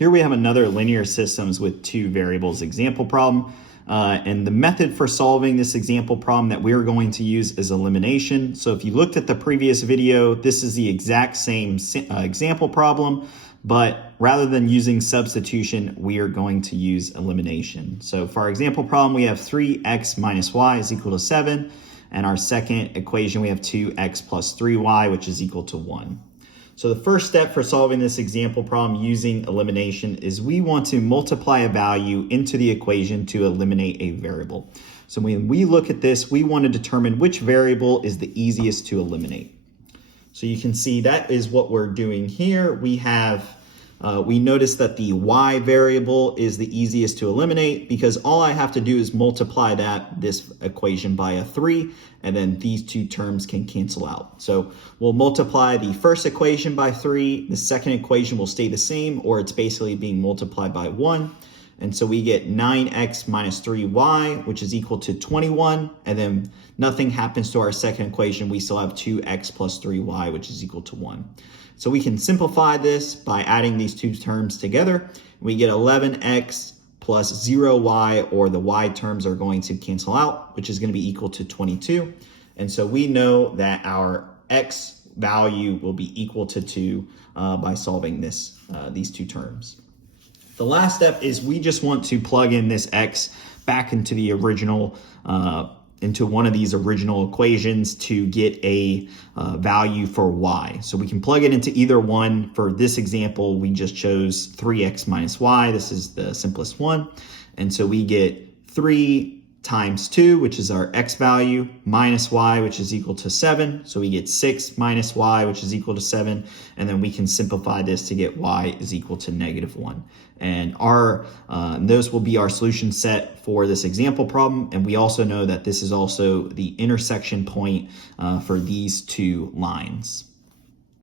Here we have another linear systems with two variables example problem. And the method for solving this example problem that we're going to use is elimination. So if you looked at the previous video, this is the exact same example problem, but rather than using substitution, we are going to use elimination. So for our example problem, we have 3x minus y is equal to 7. And our second equation, we have 2x plus 3y, which is equal to 1. So the first step for solving this example problem using elimination is we want to multiply a value into the equation to eliminate a variable. So when we look at this, we want to determine which variable is the easiest to eliminate. So you can see that is what we're doing here. We notice that the y variable is the easiest to eliminate because all I have to do is multiply this equation by a 3, and then these two terms can cancel out. So we'll multiply the first equation by 3, the second equation will stay the same, or it's basically being multiplied by 1. And so we get 9x minus 3y, which is equal to 21. And then nothing happens to our second equation. We still have 2x plus 3y, which is equal to 1. So we can simplify this by adding these two terms together. We get 11x plus 0y, or the y terms are going to cancel out, which is going to be equal to 22. And so we know that our x value will be equal to 2 by solving these two terms. The last step is we just want to plug in this x back into the original, into one of these original equations to get a value for y. So we can plug it into either one. For this example, we just chose 3x minus y. This is the simplest one. And so we get 3 times 2, which is our x value, minus y, which is equal to 7. So we get 6 minus y, which is equal to 7. And then we can simplify this to get y is equal to -1. And those will be our solution set for this example problem. And we also know that this is also the intersection point for these two lines.